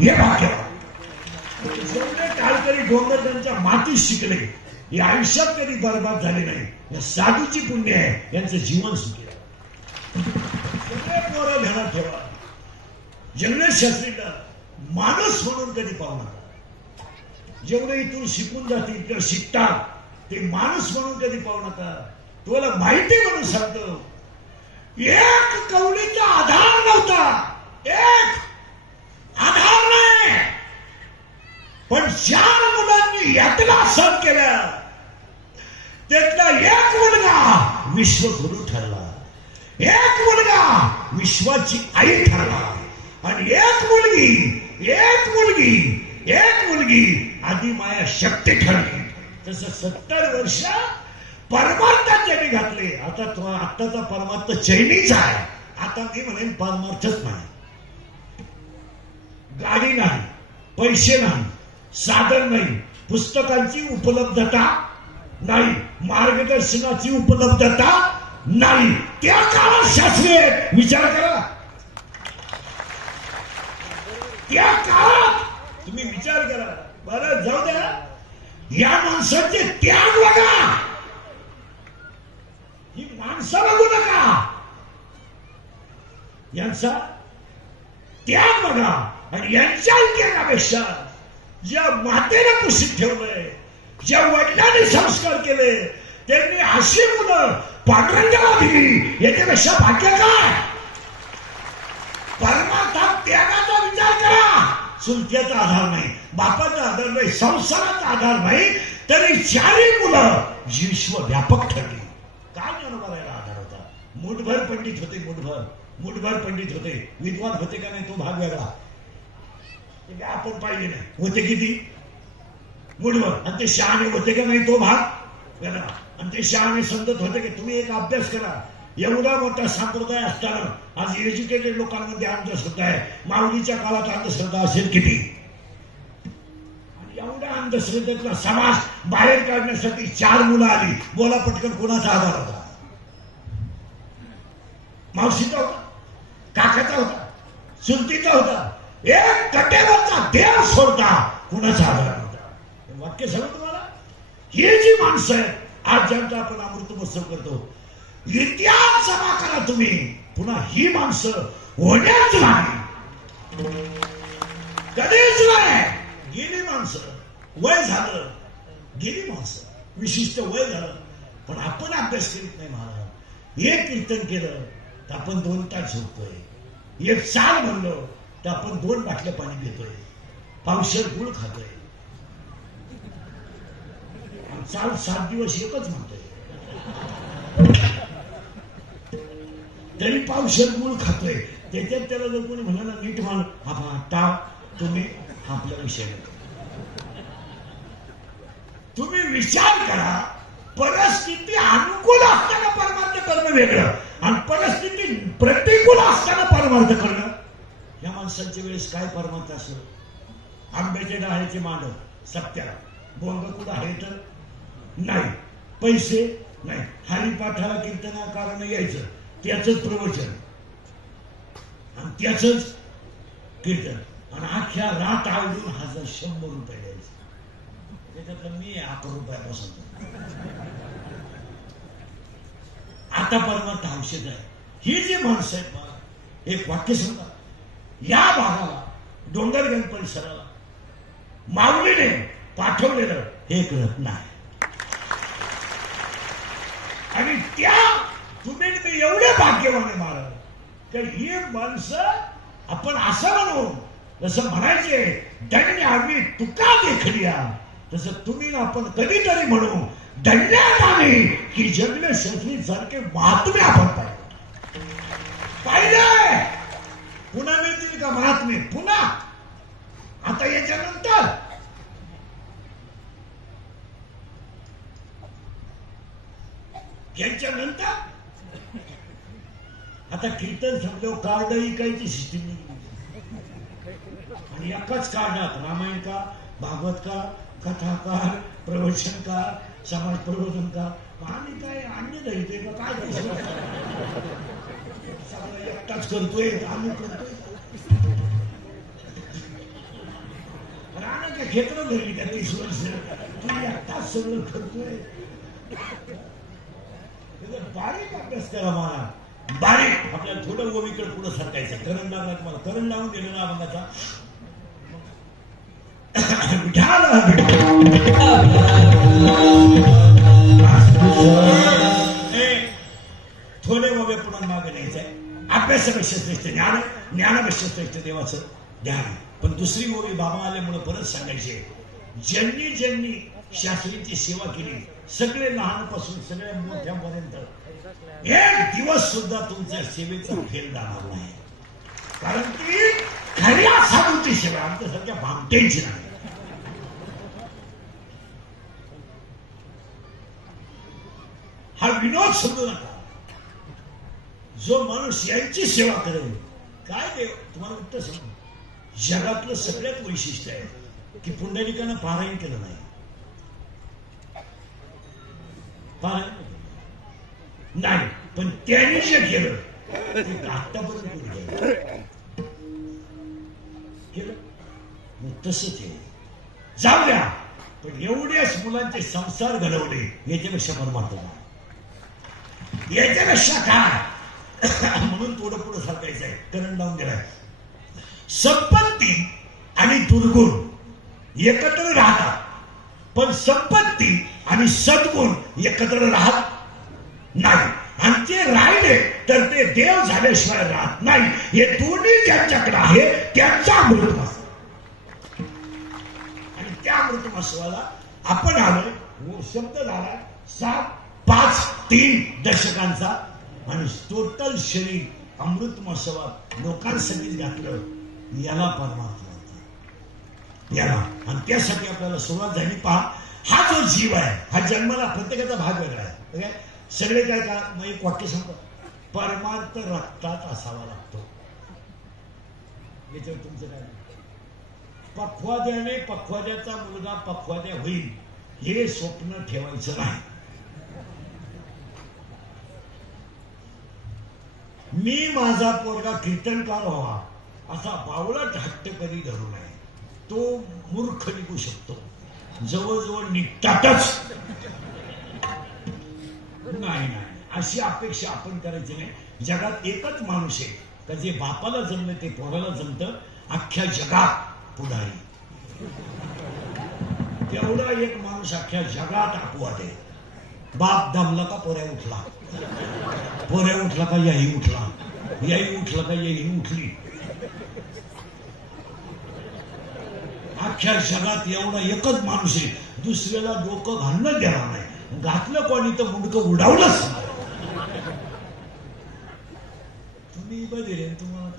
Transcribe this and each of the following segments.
हे भाग्य. जेवढे काळकरी डोंगरदांच्या मातीत शिकले हे आयुष्यात कधी बरबाद झाले नाही. या साधूची पुण्य आहे, यांचं जीवन सुखी आहे. सगळे पोरं ध्यानात ठेवा, जगन्नाथ शास्त्रीला माणूस म्हणून कधी पाहू नका. जेवढे इथून शिकून जातील किंवा शिकतात ते माणूस म्हणून कधी पाहू नका. तुम्हाला माहिती म्हणून सांगतो, एक कवडीचा आधार नव्हता, एक आधार नाही, पण 4 मुलांनी यातना सहन केल्या. त्यातला एक मुलगा विश्वगुरु ठरला, एक मुलगा विश्वाची आई ठरला, आणि एक मुलगी आदिमाया शक्ती ठरली. तसं 70 वर्ष परमार्थात ज्यांनी घातले. आत्ताचा परमार्थ चैनीच आहे. आता मी म्हणेन परमार्थच नाही. गाडी नाही, पैसे नाही, साधन नाही, पुस्तकांची उपलब्धता नाही, मार्गदर्शनाची उपलब्धता नाही. त्या काळात शास्त्रीय विचार करा, त्या काळात तुम्ही विचार करा. बरं जाऊ द्या, या माणसाचे त्याग बघा, ही माणसं बघू नका, यांचा त्याग बघा. आणि यांच्या त्यागापेक्षा ज्या मातेने कुशीत ठेवलंय, ज्या वडिलांनी संस्कार केले, त्यांनी अशी मुलं पांडुरंगाला दिली, याच्यापेक्षा भाग्य काय? परमार्थात त्यागाचा विचार करा. चुलत्याचा आधार नाही, बापाचा आधार नाही, संसाराचा आधार नाही, तरी 4 मुलं विश्वव्यापक ठरली. काय ज्ञानोबाला आधार होता? मुठभर पंडित होते, मुठभर पंडित होते. विद्वान होते का नाही तो भाग वेगळा, आपण पाहिजे नाही. होते किती? मुठभर. आणि ते शहाणे होते का नाही तो भाग वेगळा. आणि ते शहाणे समजत होते की तुम्ही एक अभ्यास करा. एवढा मोठा संप्रदाय असताना आज एज्युकेटेड लोकांमध्ये अंधश्रद्धा आहे. माऊलीच्या काळात अंधश्रद्धा असेल किती? आणि एवढ्या अंधश्रद्धेतला समाज बाहेर काढण्यासाठी 4 मुलं आली. बोला पटकन, कोणाचा आधार होता? मावशीचा होता, काकाचा होता, चुलतीचा होता. एक कटेवरचा देव सोडता कुणाचा आधार होता? वाक्य सांगू तुम्हाला. ही जी माणसं आहेत आज ज्यांचा आपण अमृत महोत्सव करतो, इतिहास जमा करा तुम्ही. पुन्हा ही माणसं होण्याच नाही, कधीच नाही. गेली माणसं, वय झालं, गेली माणसं, विशिष्ट वय झालं, पण आपण अभ्यास करीत नाही. महाराज एक कीर्तन केलं तर आपण 2 तास झोपतोय, एक साल म्हणलो तर आपण 2 बाटल्या पाणी पितोय, पावशेर गुळ खातोय. चाल 7 दिवस एकच म्हणतोय, तरी पावशेर गुळ खातोय. त्याच्यात त्याला जर कोणी म्हणलं ना नीट मान, आता तुम्ही आपल्या विषय तुम्ही विचार करा. परिस्थिती अनुकूल असताना परमार्थ करणं वेगळं, आणि परिस्थिती प्रतिकूल असताना परमार्थ करणं. या माणसांच्या वेळेस काय परमार्थ असं? आंब्याच्या डहाळ्याचे मांडव सत्याला, बोंग कुठं आहे तर नाही, पैसे नाही, हरिपाठाला कीर्तनाकारानं यायचं, त्याच प्रवचन आणि त्याच कीर्तन, आणि अख्ख्या रात आवडून 100 रुपये द्यायचे. त्याच्यातलं मी 11 रुपयापासून. आता परमार्थ औषध आहे. ही जी माणसं आहेत, मला एक वाक्य सांगा. या भागाला, डोंगरगण परिसराला माऊलीने पाठवलेलं एक रत्न आहे. आणि त्या तुम्ही एवढे भाग्यवान आहे महाराज, तर ही माणसं आपण असं म्हणू, जसं म्हणायचे धन्य आम्ही तुका देखलिया, तसं तुम्ही आपण कधीतरी म्हणू धन्यात आम्ही की जगन्नाथ शास्त्री सारखे महात्मे आपण पाहिजे. पुन्हा मिळतील का महात्मे? पुन्हा आता याच्यानंतर यांच्यानंतर आता कीर्तन संपल्यावर कार्ड इकायची सिस्टीम आणि एकाच कार्डात रामायण का, भागवत का, कथाकार, प्रवचनकार, समाज प्रबोधनकार आणि काय अन्य द्यायचे का काय सगळं एकटाच करतोय, आम्ही करतोय. राहणं काय खेत्र धरली का 30 वर्ष तुम्ही आत्ताच सगळं करतोय. बारीक अभ्यास करा मला, बारीक. आपल्याला थोडं ओवीकडे पुढे सरकायचं. करंट लागला तुम्हाला, करंट लावून दिलं ना अभंगाचा. थोडे बाबे पुन्हा मागे न्यायचंय. अभ्यासापेक्षा श्रेष्ठ ज्ञान, ज्ञानापेक्षा श्रेष्ठ देवाचं ध्यान. पण दुसरी ओवी बाबा आल्यामुळे परत सांगायचे, ज्यांनी ज्यांनी शास्त्रीची सेवा केली, सगळे लहानपासून सगळ्या मोठ्यापर्यंत, एक दिवस सुद्धा तुमच्या सेवेचा फेल जाणार नाही. कारण ती खऱ्या साधूची सेवा, आमच्यासारख्या भामटेंची नाही. हा विनोद समजू नका. जो माणूस यांची सेवा करेल, काय देव तुम्हाला उलट सांगू, जगातलं सगळ्यात वैशिष्ट्य आहे की पुंडलिकानं पारायण केलं नाही. पारायण नाही, पण त्यांनी जे केलं ते आतापर्यंत केलं. मग तसंच आहे. जाऊ द्या, पण एवढ्याच मुलांचे संसार घडवले, याच्यापेक्षा परमार्थ नाही. याच्यापेक्षा काय. म्हणून थोडं पुढे सरकायचं आहे. करंट लावून गेलाय. संपत्ती आणि दुर्गुण एकत्र राहतात, पण संपत्ती आणि सद्गुण एकत्र राहत नाही. आणि ते राहिले तर ते देव झाल्याशिवाय राहत नाही. हे दोन्ही ज्यांच्याकडे आहे त्यांचा अमृतमहोत्सव. आणि त्या अमृतमहोत्सवाला आपण आलोय. शब्द झाला 7-5-3 दशकांचा, आणि टोटल शरीर अमृत महोत्सवात लोकांसाठीच घातलं. याला परमार्थ म्हणतात, याला. आणि त्यासाठी आपल्याला सुरुवात झाली. पहा, हा जो जीव आहे, हा जन्माला प्रत्येकाचा भाग वेगळा आहे. सगळे काय का, मग एक वाक्य सांगतो, परमार्थ रक्तात असावा लागतो. याच्यावर तुमचं काय. पक्वाद्याने पक्वाद्याचा मुलगा पक्वाद्या होईल हे स्वप्न ठेवायचं नाही. मी माझा पोरगा कीर्तनकार व्हावा असा बावळट हट्ट कधी धरू नये. तो मूर्ख निघू शकतो, जवळजवळ निघतातच. नाही, अशी अपेक्षा आपण करायची नाही. जगात एकच माणूस आहे का जे बापाला जमलं ते पोराला जमतं, अख्ख्या जगात पुढारी. तेवढा एक माणूस अख्ख्या जगात अपवाद आहे. बाप दमला का पोऱ्या उठला, पोऱ्या उठला का याही उठला, याही उठला का याही उठली. अख्ख्या जगात एवढा एकच माणूस आहे. दुसऱ्याला डोकं घालणं देणार नाही. घातलं कोणी तर मुंडकं उडावलंच. तुम्ही बघितले तुम्हाला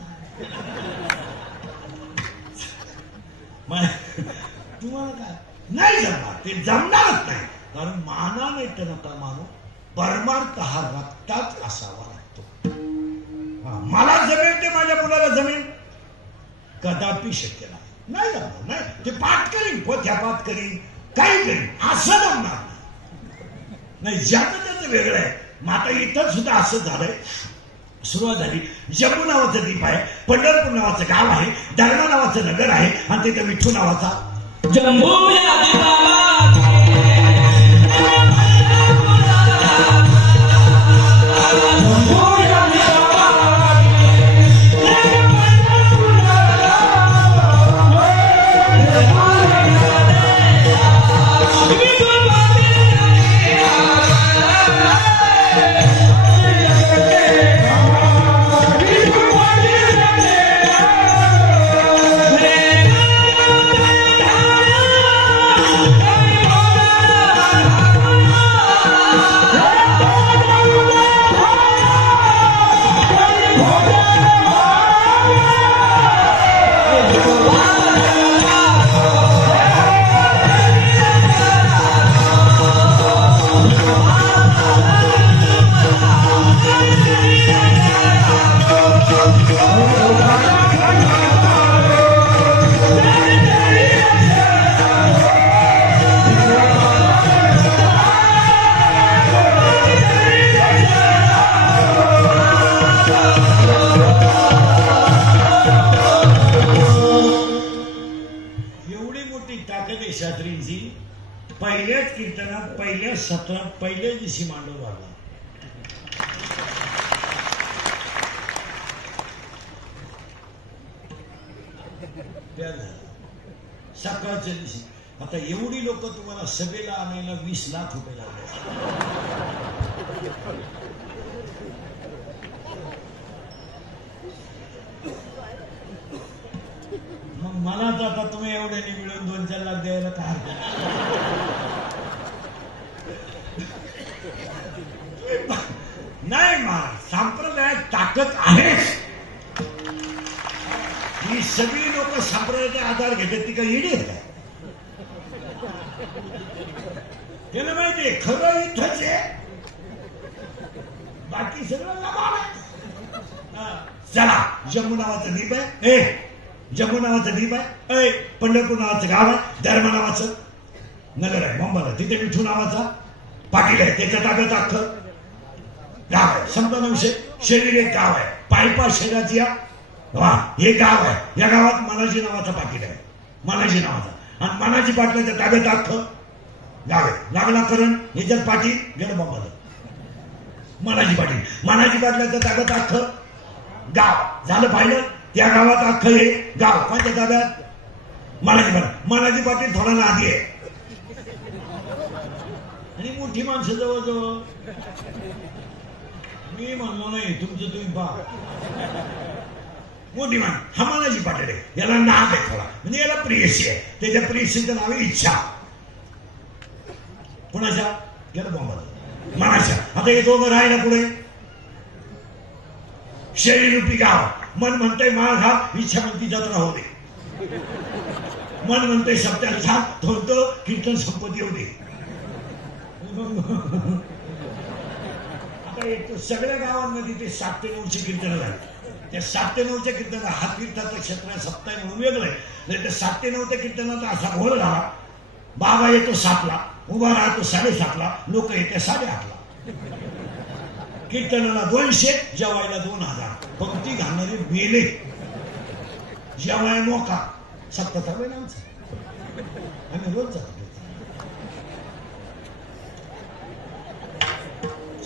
तुम्हाला काय नाही जमणार, ते जमणारच नाही. कारण मानाने तर नका मानू, परमार्थ हा रक्तात असावा लागतो. मला जमेल ते माझ्या मुलाला जमेल कदापि शक्य नाही जमणार. नाही, ते पाठ करीन, पोथ्यापाठ करीन, काही करीन, असं जमणार नाही. ज्याचं त्याचं वेगळं आहे. मग आता इथं सुद्धा असं झालंय. सुरुवात झाली. जम्मू नावाचं द्वीप आहे, पंढरपूर नावाचं गाव आहे, दर्मा नावाचं नगर आहे, आणि तिथे विठू नावाचा जम्मू शास्त्रींची पहिल्याच कीर्तनात पहिल्याच सत्रात पहिल्याच दिवशी मांडव झाला. सकाळच्या दिवशी. आता एवढी लोक तुम्हाला सभेला आणायला 20 लाख रुपये लागले. मग मला तर आता तुम्ही एवढ्याने मिळून 2-4 लाख द्यायला काय हरकत नाही. मग संप्रदायात ताकद आहे. ही सगळी लोक संप्रदायाचा आधार घेतात ती काय येडी आहेत काय? त्याला माहितीये खरं इथंच आहे, बाकी सगळं लबाड आहे. चला जम्मू नावाचं द्वीप आहे, जम्मू नावाचं द्वीप आहे, पंढरपूर नावाचं गाव आहे, धर्म नावाचं नगर आहे मुंबईला, तिथे विठू नावाचा पाटील आहे, त्याच्या ताब्यात अख्खं गाव आहे. संपूर्ण विषय. शरीर एक गाव आहे, पायपा शहराची हे गाव आहे. या गावात मानाजी नावाचा पाटील आहे, मानाजी नावाचा, आणि मानाजी पाटलाच्या ताब्यात अख्खं गाव आहे. लागला करण ह्याच्यात पाटील गेलं बंबाला, मानाजी पाटील, मानाजी पाटलाच्या ताब्यात अख्खं गाव झालं. पाहिलं त्या गावात अख्खं हे गाव कोणत्या ताब्यात? मानाजी पाटील. मानाजी पाटील थोडा आधी आहे आणि मोठी माणसं जवळजवळ. मी म्हणलो नाही, तुमचं तुम्ही पहा. मोठी मान हा मानाजी पाटील आहे, याला नाद आहे थोडा, म्हणजे याला प्रियसी आहे. त्याच्या प्रियसीचं नाव आहे इच्छा. कुणाच्या? गेलं बॉम्बाला, मानाच्या. आता हे दोघं राहिला पुढे शरीरूपी गाव. मन म्हणतंय माळ घा, इच्छा म्हणती जत्रा होऊ दे. मन म्हणतंय सप्त्याला छान थोडं कीर्तन संपत्ती येऊ दे. आता सगळ्या गावांमध्ये ते 7 ते 9चे कीर्तन झाले. त्या 7 ते 9च्या कीर्तनात हा तीर्थाचं क्षेत्र सप्ताह म्हणून वेगळं आहे. नाही तर 7 ते 9 कीर्तनाचा असा घोळ झाला. बाबा येतो 7ला, उभा राहतो 7:30ला, लोक येते 8:30ला. कीर्तनाला 200, जेवायला 2000. पंक्ती घालणारे मेले, जेवायला मोका. सप्ताह वेळ आमचा, आम्ही रोज जातो.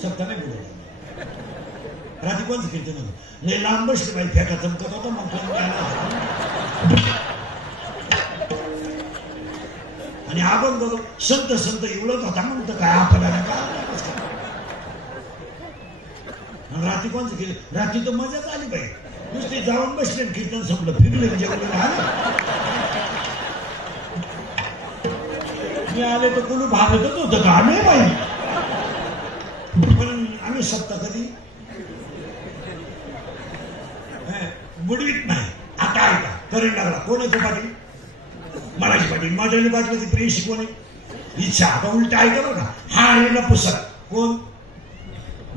सप्ताह नाही बोलत. रात्री कोणचं कीर्तन होतं? नाही लांब बसले पाहिजे, फेका चमकत होता. मग आणि आपण बघ संत संत एवढंच होता म्हणतं काय आपल्याला काय. रात्री कोणचं कीर्तन? रात्री तर मजाच आली पाहिजे. नुसते जाऊन बसले कीर्तन संपलं, फिरले जेवढे आले. मी आले तर कोणी भागतच होतं का? आम्ही पाहिजे, पण आम्ही सप्ताह कधी बुडवीत नाही. आता ऐका, करेंट लागला. कोण आहे तो पाटील? मानाजी पाटील. मानाजी पाटलाची प्रेयसी कोण आहे? इच्छा. आता उलट ऐका बघा, हा आहे ना पुस्तक. कोण?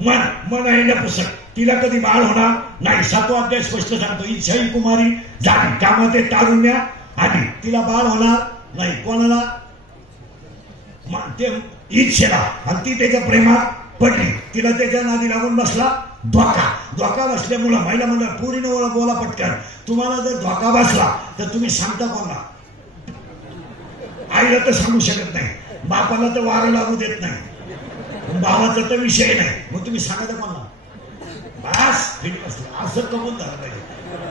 मन आहे ना पुस्तक. तिला कधी बाळ होणार नाही. 7वा अध्याय स्पष्ट सांगतो. इच्छा ही कुमारी झाली, कामाते तारुण्या आली, तिला बाळ होणार नाही. कोणाला? ते इच्छेला. आणि ती त्याच्या प्रेमात पडली, तिला त्याच्या नादी लागून बसला धोका बसल्यामुळं महिला म्हणणार पोरीनं बोला पटकन. तुम्हाला जर धोका बसला तर तुम्ही सांगता कोणा? आईला तर सांगू शकत नाही, बापाला तर वारं लागू देत नाही, भावाचा तर विषय नाही, मग तुम्ही सांगता कोणा? बस फिट बसला. असं कबूल झालं पाहिजे.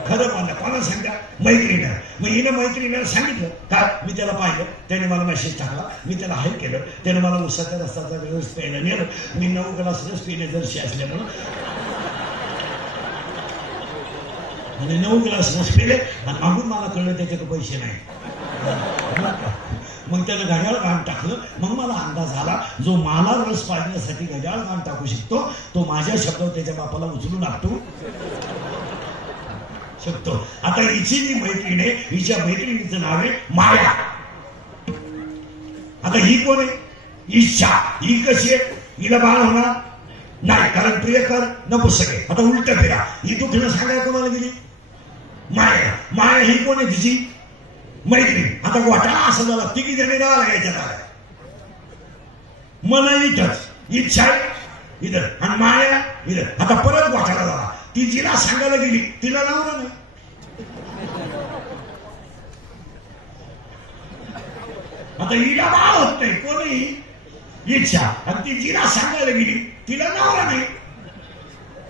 खरं म्हणलं कोणा सांगा? मैत्रिणीला. मग हिनं मैत्रिणीला सांगितलं का मी त्याला पाहिलं, त्याने मला मेसेज टाकला, मी त्याला हाय केलं, त्याने मला उसाच्या रस्त्याचा व्यवस्थित प्यायला नेलं, मी 9 ग्लास रस पिणे जरशी असल्यामुळं आणि 9 ग्लास रस पिले आणि मागून मला कळलं त्याच्याकडे पैसे नाही. मग त्यानं घड्याळ घाण टाकलं. मग मला अंदाज आला, जो मला रस पाजण्यासाठी घड्याळ घाण टाकू शकतो तो माझ्या शब्दावर त्याच्या बापाला उचलून आपटू शकतो. आता हिची जी मैत्रीण आहे, हिच्या मैत्रिणीचं नाव आहे माया. आता ही कोण आहे? इच्छा. ही कशी आहे? हिला बाळ होणार नाही, कारण प्रियकर नपुसक आहे. आता उलट फिरा, ही दुखणं सांगायला कोणाला गेली? माया. माया ही कोण आहे? तिची मैत्रीण. आता घोटाळा असा झाला, तिघी जणी नाव लागायच्या नाव. मन इथंच, इच्छा आहे इथं आणि माया इथं. आता परत घोटाळा झाला, ती जिला सांगायला गेली तिला लावलं नाही. आता हिला बाळ होत नाही, कोणी इच्छा. आणि ती जिला सांगायला गेली तिला नवरा नाही,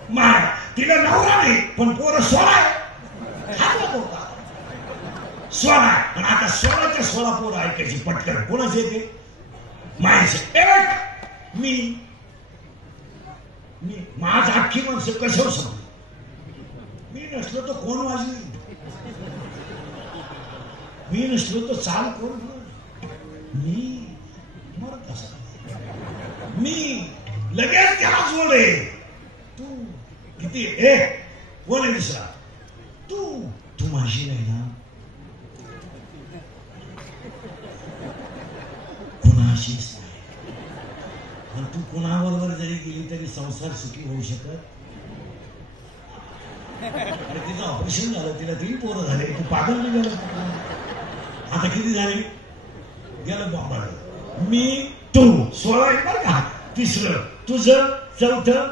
माया तिला नवरा नाही, पण पोरं 16 आहे. होता 16. आणि आता 16च्या 16 पोरं ऐकायची पटकन. कोणाच येते? मायाचे. एक मी माझ अख्खी माणसं कशावर समजली. मी नसलो तर कोण वाजवी, मी नसलो तर चाल कोण, मी मरत असा. मी लगेच त्याला जोडे. तू किती ए कोण आहे दुसरा? तू माझी नाही ना, कुणाशीच नाही. आणि तू कुणाबरोबर जरी गेली तरी संसार सुखी होऊ शकत. अरे तिचं ऑपरेशन झालं, तिला 3 पोरं झाले, तू पागल नाही झालं. आता किती झाली? गेलं बॉम्बाला. मी तू 16 आहे बरं का. तिसरं तुझं, चौथं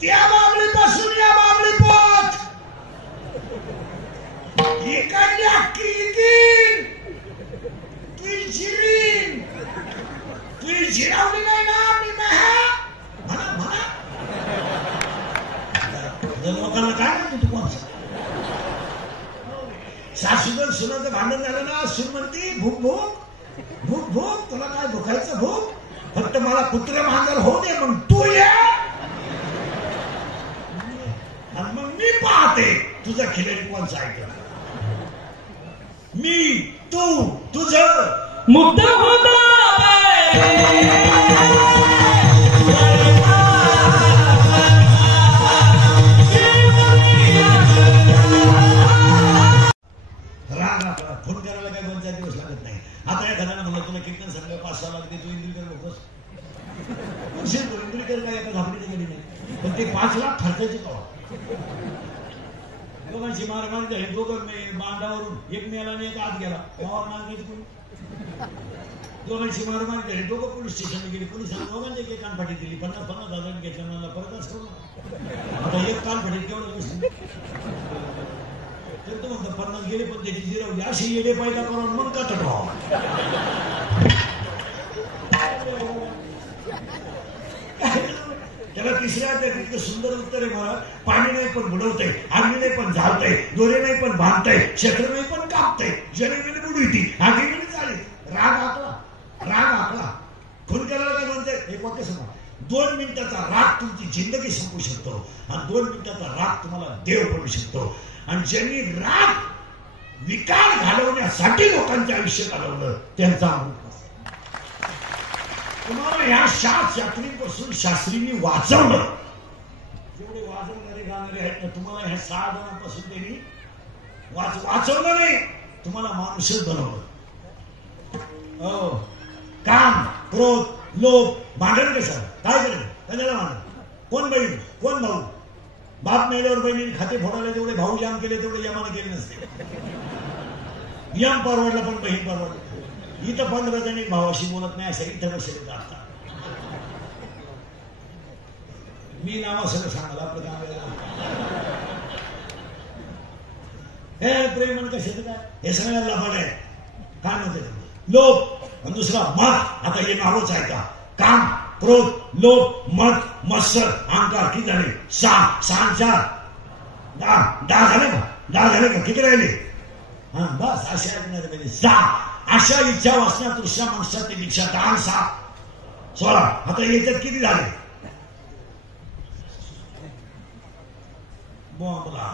त्या बाबळीपासून या बाबळी पोच. इकडली अख्खी इकीन, तुझी जिरीन, तुझी जिरावली नाही ना मी म्हणा म्हणा. लोकांना काय म्हणतो तू कोणचा? सासूदन सुनाचं भांडण झालं ना, सून म्हणती भूक भूक भूक भूक, तुला काय भुकायचं भूक, फक्त मला कुत्र मांजर होऊ दे, मग तू ये. आणि मग मी पाहते तुझं खिलेरी कोणचं ऐकलं. मी तू तुझं मुक्त होता फोन करायला काही 2-4 दिवस लागत नाही. आता या घराला म्हणलं तुला कीर्तन सांगलं 5-6 लाख दे, तू इंद्रिकर नकोस. इंद्रिकर काय एका झापडीची गेली नाही, पण ते 5 लाख खर्चाचे कवा. दोघांची मारमार झाली, दोघं बांधावरून एक मेला आणि एक आत गेला. गावावर मारण्याची कोणी. दोघांची मारमार झाली, दोघं पोलीस स्टेशनला गेली. पोलिसांनी दोघांची एक कानफाटी दिली, 50,000 घेतल्या. मला परत असतो. आता एक कानफाटीत केवढं गोष्टी तर तो म्हणतो 50 गेले, पण त्याची जिरवली. अशी येडे पाहिला करून मग का तो त्याला तिसऱ्या इतकं सुंदर उत्तर आहे मला. पाणी नाही पण बुडवतंय, आगी नाही पण झालतंय, दोरे नाही पण बांधतंय, शस्त्र नाही पण कापतंय, जलेली बुडविती, आगी नाही झाली. राग आकला खून करायला काय म्हणते. एक वाक्य सांगा. 2 मिनिटाचा राग तुमची जिंदगी संपू शकतो, आणि 2 मिनिटाचा राग तुम्हाला देव बनवू शकतो. आणि ज्यांनी राग विकार घालवण्यासाठी लोकांचे आयुष्य घालवलं त्यांचा अमृत. तुम्हाला या शास्त्रीपासून शास्त्रींनी वाचवलं. जेवढे वाजवणारे गाणारे आहेत ना, तुम्हाला ह्या 6 जणांपासून त्यांनी वाचवलं नाही, तुम्हाला माणूसच बनवलं. हो, काम, क्रोध, लोभ, भांडण कसं काय करेल? कशाला भांडण? कोण बहीण कोण भाऊ? बाप मेल्यावर बहिणीने खाते फोडायला जेवढे भाऊ जाम केले तेवढे जमाने केले नसते. यम परवडला पण बहीण परवडली. इथं 15 जणी भावाशी बोलत नाही, अशा इथं बसले जातात. मी नाव सगळं सांगाल आपलं काम. हे प्रेम कशाचं काय? हे सगळ्याला लबाड आहे. काय म्हणते लोभ, आणि दुसरा मत. आता हे नावच आहे का? काम, क्रोध, लोभ, मत, मत्सर, अहंकार. किती झाले? 6, 6 आणि 4 10 झाले का? 10 झाले का? किती राहिले? हा बस अशा ऐकणार म्हणजे 6. अशा इच्छा वासना तृष्णा माणसाची दीक्षा 10 6 16. आता याच्यात किती झाले? बोला.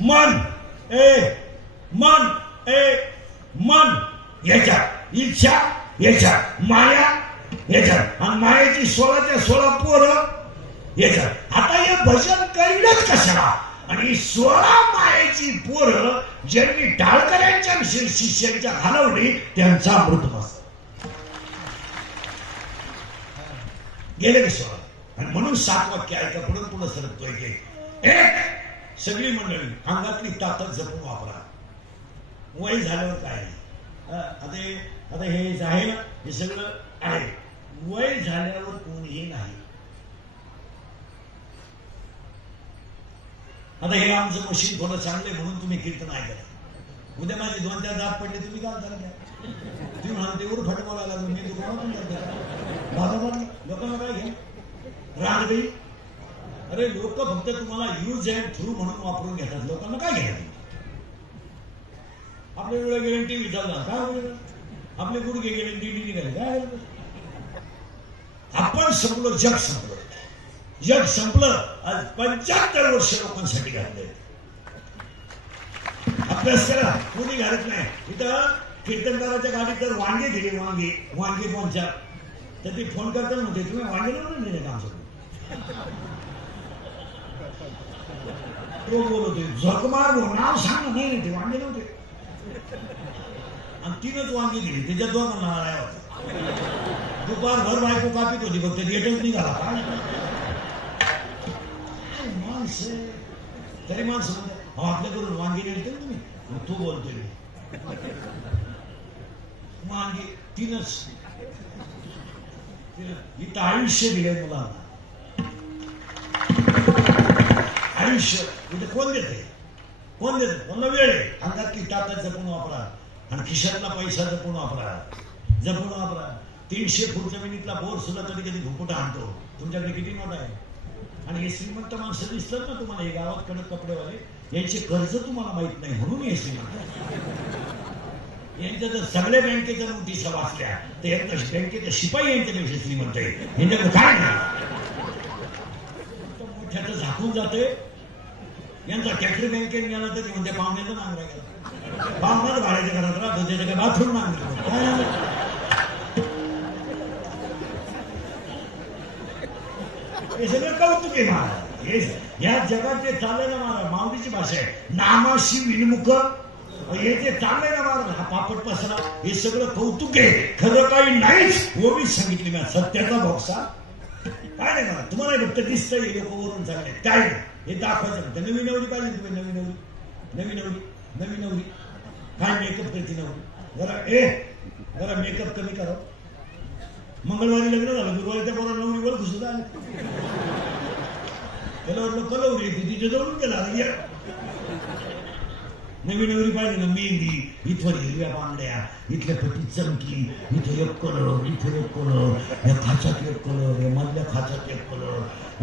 मन मन याच्यात, इच्छा याच्यात, माया याच्यात, आणि मायाची 16च्या 16 पोरं याच्यात. आता हे भजन करीलच कशाला? आणि 16 मायेची पोरं ज्यांनी टाळकऱ्यांच्या शिष्यांच्या घालवली त्यांचा अमृत बस गेले का 16. आणि म्हणून 7 वाक्य ऐका, पुढे सरकतोय की एक सगळी मंडळी अंगातली ताकद जपून वापरा. वय झाल्यावर काय नाही. आता हे आहे ना, हे सगळं आहे. वय झाल्यावर कोणीही नाही. आता हे आमचं मशीन थोडं चांगलंय म्हणून तुम्ही कीर्तन ऐकलं. उद्या माझी 2-4 दात पडले तुम्ही काय झालं? ती म्हणाल तेवढं फट बोलायला लागलो मी दुकानातून करते बाबा लोकांना काय घ्या रानगई. अरे लोक फक्त तुम्हाला यूज अँड थ्रू म्हणून वापरून घेतात, लोकांना काय घ्यायचं. आपले डोळे गेले टीव्ही चालला काय होईल, आपले गुडघे गेले दिंडी निघाले काय. आपण संपलो, जग संपलं. जग संपलं. आज 75 वर्ष लोकांसाठी घातले. अभ्यास करा, कोणी घालत नाही. इथं कीर्तनकाराच्या गाडीत तर वांगे दिले, वांगे वांगे कोणच्या तर ते फोन करताना म्हणते तुम्ही वांगे नव्हतं नेले का आमच्याकडून. तो बोलवते झकमार नाव सांग नाही नाही ते वांगे नव्हते. आणि 3च वांगी दिली, त्याच्यात 2 नारळ होता. दुपारभर बायको कापीत होती, फक्त रेटच निघाला काय. माणसं तरी माणसं म्हणतात आपल्याकडून वांगी नेलते ना तुम्ही. तू बोलतोय वांगी 3च. इथं आयुष्य दिले मुलांना, आयुष्य इथे कोण देते, कोण देते. कोणला वेळ आहे, अंगातली ताकद जपून वापरा आणि खिशातला पैसा जपून वापरा, जपून वापरा. 300 फूट जमिनीतला बोर सुद्धा कधी कधी घुपुटा आणतो. तुमच्याकडे किती नोट आहे. आणि हे श्रीमंत माणसं दिसतात ना तुम्हाला, हे गावात कडक कपडेवाले, यांचे कर्ज तुम्हाला माहित नाही म्हणून हे श्रीमंत. यांच्या जर सगळ्या बँकेच्या नोटीसा वाचल्या तर यांचा बँकेचा शिपाई यांच्यापेक्षा श्रीमंत आहे. यांच्याकडे काय नाही, मोठ्याचं झाकून जाते. यांचा टॅक्टर बँकेत गेला तर म्हणजे पाहुण्याचं नांगरा गेला, पाहुण्यात भाड्याच्या घरात राहतो, त्याच्या काय बाथरूम नांगरा. हे सगळं कौतुक आहे महाराज. हे या जगात ते चाललंय ना महाराज, माऊलीची भाषा आहे नामाशी विनमुख. हे जे चाललंय ना महाराज, हा पापट पसरा, हे सगळं कौतुक आहे, खरं काही नाहीच. ओवीच सांगितली ना सत्याचा भोगसा काय नाही मला. तुम्हाला फक्त दिसतंय लोक वरून चालले काय नाही, हे दाखवायचं. नवी नवरी पाहिजे तुम्ही, नवी नवरी, नवी नवरी, नवी नवरी काय मेकअप करते नवरी. जरा मेकअप कमी करा. मंगळवारी लग्न झालं, गुरुवारी त्या बरोबर नवरी वर घुसत आले. त्याला वाटलं कलवरी तिच्या जवळून गेला. नवी नवरी पाहिजे ना, मेहंदी, इथवर हिरव्या बांगड्या, इथल्या पट्टी चमकी, इथे एक कलर, इथे एक कलर, या खाचात एक कलर, या मधल्या खाचात एक कलर,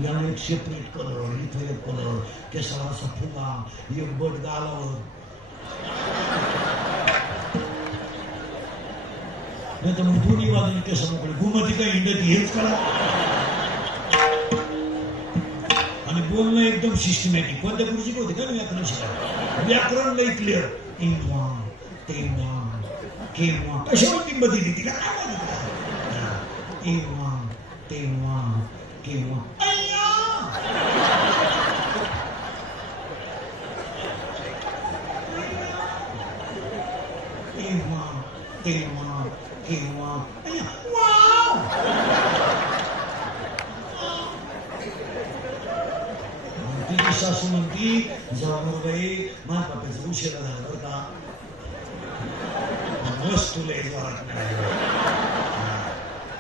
याला एक सेपरेट कलर, इथे एक कलर, केसाला असा फुगा, एक बट गालावर. नाही तर मग दोन्ही बाजूने केस मोकळे, घुमती काय हिंडती हेच करा. आणि बोलणं एकदम सिस्टमॅटिक. कोणत्या गुरुजी होते का व्याकरण शिकायला, व्याकरण लई क्लिअर. तेव्हा तेव्हा केव्हा कशावर किंमत दिली तिला काय माहिती. तेव्हा तेव्हा केव्हा तेव्हा तेव्हा केव्हा. तिची सासू म्हणती जाऊ बाई माझ्या बापाचं उशिरा झाला बरं का, बस तुला एक वारत नाही.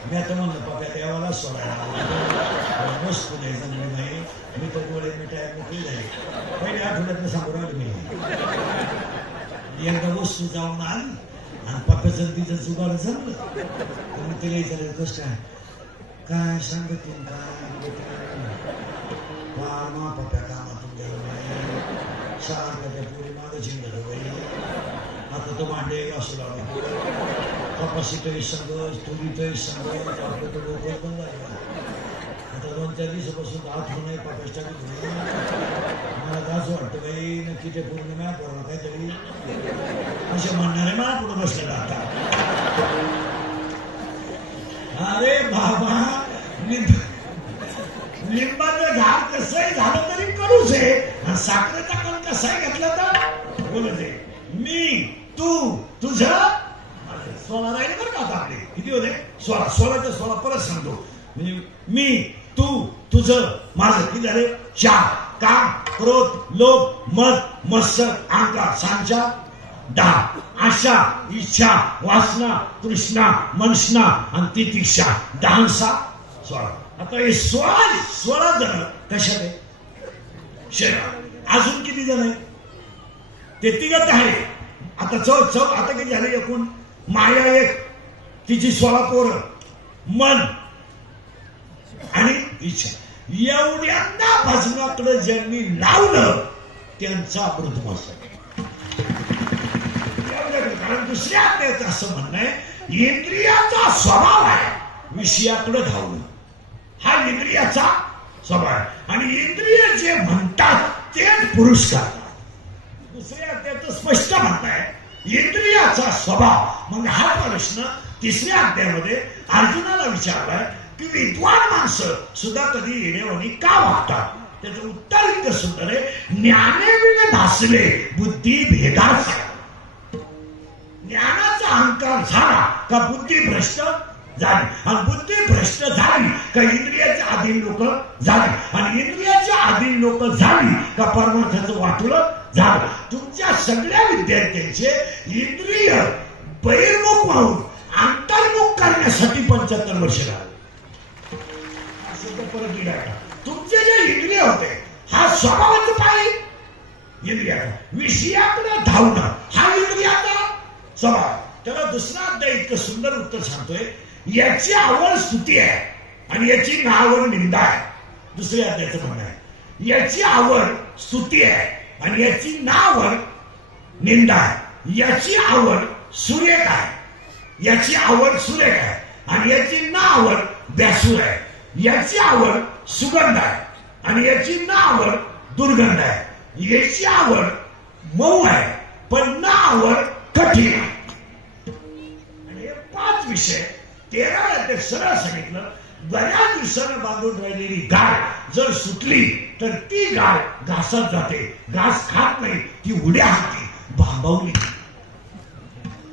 मी आता म्हणलं पप्या देवाला सोडायला बस तुला जमली नाही. मी तर डोळे मिठाय मोकळी झाली. पहिल्या आठवड्यात सांगू राहिलो मी. एकदा वस्तू जाऊन आली आणि पप्याचं तिचं जुगाड जमलं. मग तिला विचारलं कसं काय, काय सांगतो काय मा पप्या कामातून गेलो नाही, सारख्या पुढे मागं झिंगल बाई. आता तो भांडे असू लागला, कपाशी तरी संघ, तुरी तरी संघ, आपलं तो डोकं पण झालं. आता 2-4 दिवसापासून आठवण नाही पप्याच्या धुणे. मला असं वाटतं बाई नक्की ते पूर्ण मॅ पोरला काहीतरी असे म्हणणारे मला पुढे बसलेला आता. अरे बाबा लिंबाचं झाड कसंही झालं तरी कडूच आहे, आणि साखरेचा कण कसाही घातला तर बोलत आहे. मी तू तुझं 16 राहिले बरं का आता आपले. किती होते 16. 16च्या 16 परत सांगतो. म्हणजे मी तू तुझं माझं किती झाले 4. काम क्रोध लोभ मद मत्सर अहंकार सांचा 10. आशा इच्छा वासना तृष्णा मनसना आणि तितिक्षा 10 6 16. आता हे 16 जण कशात आहे शरीरात. अजून किती जण आहे ते तिघत आहे. आता चौ आता किती झाले एकूण माया एक, तिची 16 पोरं, मन आणि इच्छा, एवढ्यांना भजनाकडे ज्यांनी लावलं त्यांचा अमृतमस. कारण दुसऱ्या अध्यायात असं म्हणणं आहे, इंद्रियाचा स्वभाव आहे विषयाकडे धावणं, हा इंद्रियाचा स्वभाव आहे. आणि इंद्रिय जे म्हणतात तेच पुरुष करतात. दुसऱ्या अध्यायात स्पष्ट म्हणणं आहे इंद्रियाचा स्वभाव. मग हा प्रश्न तिसऱ्या अध्यायामध्ये अर्जुनाला विचारलाय की विद्वान माणसं सुद्धा कधी येण्यावानी का वागतात. त्याचं उत्तर इतकं सुंदर आहे, ज्ञाने विण भासले बुद्धी भेदास. ज्ञानाचा अहंकार झाला का बुद्धी भ्रष्ट झाली, आणि बुद्धी भ्रष्ट झाली का इंद्रियाच्या अधीन लोक झाली, आणि इंद्रियाच्या अधीन लोक झाली का परमार्थाचं वाटुळं झालं. तुमच्या सगळ्या विद्यार्थ्यांचे इंद्रिय बहिर्मुख म्हणून अंतर्मुख करण्यासाठी 75 वर्ष लागले. परत दिला तुमचे जे इंद्रिय होते, हा स्वभावाचं पाहिजे इंद्रियाचा, विषयाकडे धावणं हा इंद्रियाचा स्वभाव. त्याला दुसरा अध्याय इतकं सुंदर उत्तर सांगतोय, याची आवड स्तुती आहे आणि याची नावड निंदा आहे. दुसऱ्या अध्यायाचं म्हणणं आहे याची आवड स्तुती आहे आणि याची नावड निंदा आहे. याची आवड सुरेख आहे, याची आवड सुरेख आहे, आणि याची नावड बेसूर आहे. याची आवड सुगंध आहे आणि याची नावड दुर्गंध आहे. याची आवड मऊ आहे पण नावड कठीण आहे. आणि हे 5 विषय 13 अध्याय सरळ सांगितलं. बऱ्याच दिवसानं बांधून राहिलेली गाय जर सुटली तर ती गाय घासात जाते, घास खात नाही, ती उड्या हाती भांबावली.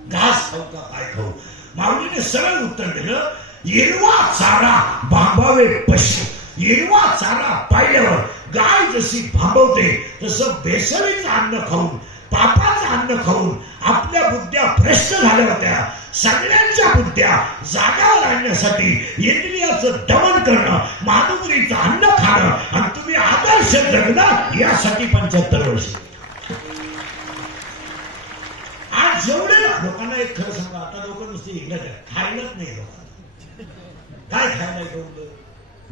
घास खाऊ का काय खाऊ. माऊलीने सरळ उत्तर दिलं, हिरवा चारा भांबावे पशु. हिरवा चारा पाहिल्यावर गाय जशी भांबवते तसं बेसळीचं अन्न खाऊन, पापाचं अन्न खाऊन आपल्या बुद्ध्या भ्रष्ट झाल्या होत्या. सगळ्यांच्या बुद्ध्या जाग्यावर आणण्यासाठी इंद्रियाचं दमन करणं, माधुरीचं अन्न खाणं आणि तुम्ही आदर्श जगणं यासाठी 75 वर्ष. आज जेवढे लोकांना एक खरं सांगा, आता लोक नुसते हिंडत आहे, खायलाच नाही लोकांना. काय खायला येतं,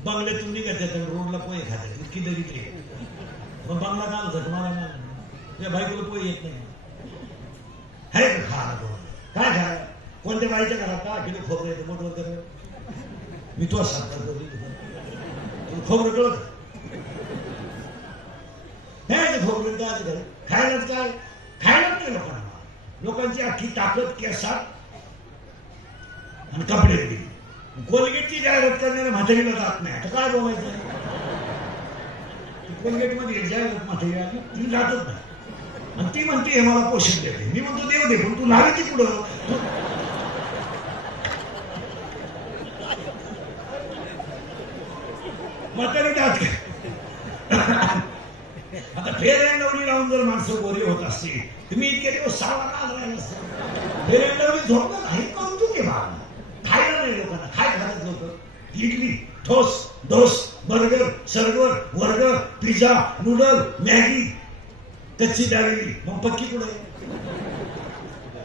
बंगल्यातून निघायचं तर रोडला पोहे खातात, इतकी दरिद्री. मग बंगला काय होता तुम्हाला ना, त्या बायकोला पोहे येत नाही. हे खायला काय खायला, कोणत्या बाईच्या घरात का किलो खोबरं येतं मोठं होतं. मी तो सांगतो खोबरं कळत हे खोबरं काय घर खायलाच काय, खायलाच नाही लोकांना. लोकांची अख्खी ताकद केसात आणि कपडे दिली. कोलगेटची जाहिरात करणाऱ्या म्हातारीला जात नाही. आता काय बोलायचं, कोलगेट मध्ये जाहिरात म्हातारी आली ती जातच नाही, आणि ती म्हणते हे मला पोषण देते. मी म्हणतो देव दे, पण तू लावते पुढं. म्हातारी जात काय. आता फेर अँड लवली लावून जर माणसं गोरी होत असतील तर मी इतके दिवस 6 वाजता राहिला असतं. फेर अँड लवली झोपत नाही कौतुक आहे बाळा. खायला नाही लोकांना. काय खातात लोक, इडली, ठोस, डोस, बर्गर, सर्वर, वर्गर, पिझ्झा, नूडल, मॅगी, कच्ची डाळी. मग पक्की कुठे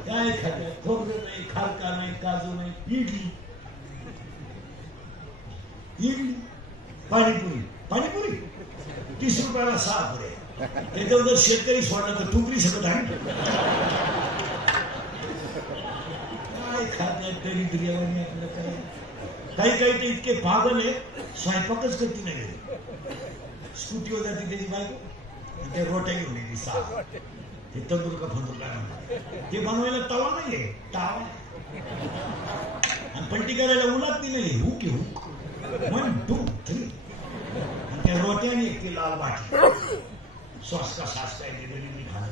काय खात्यात, खोबरं नाही, खारका नाही, काजू नाही, इडली, इडली, पाणीपुरी. पाणीपुरी 30 रुपयाला 6 पुरे. त्याच्यावर जर शेतकरी सोडला तर टुकरी सकट आहे. काय खात्यात तरी दुर्यावर आपलं काय. काही काही ते इतके पागल आहे, स्वयंपाकच करती नाही. स्कूटीवर जाते त्याची बायको, ते रोट्या घेऊन येते 6. ते तंदूर का फंदूर काय म्हणतात, ते बनवायला तवा नाहीये, तावा. आणि पलटी करायला उलात नाहीये, हुक आहे हुक. 1 2 3. आणि त्या रोट्याने एक ते लाल बाटी सॉस का सास काय ते खाणं,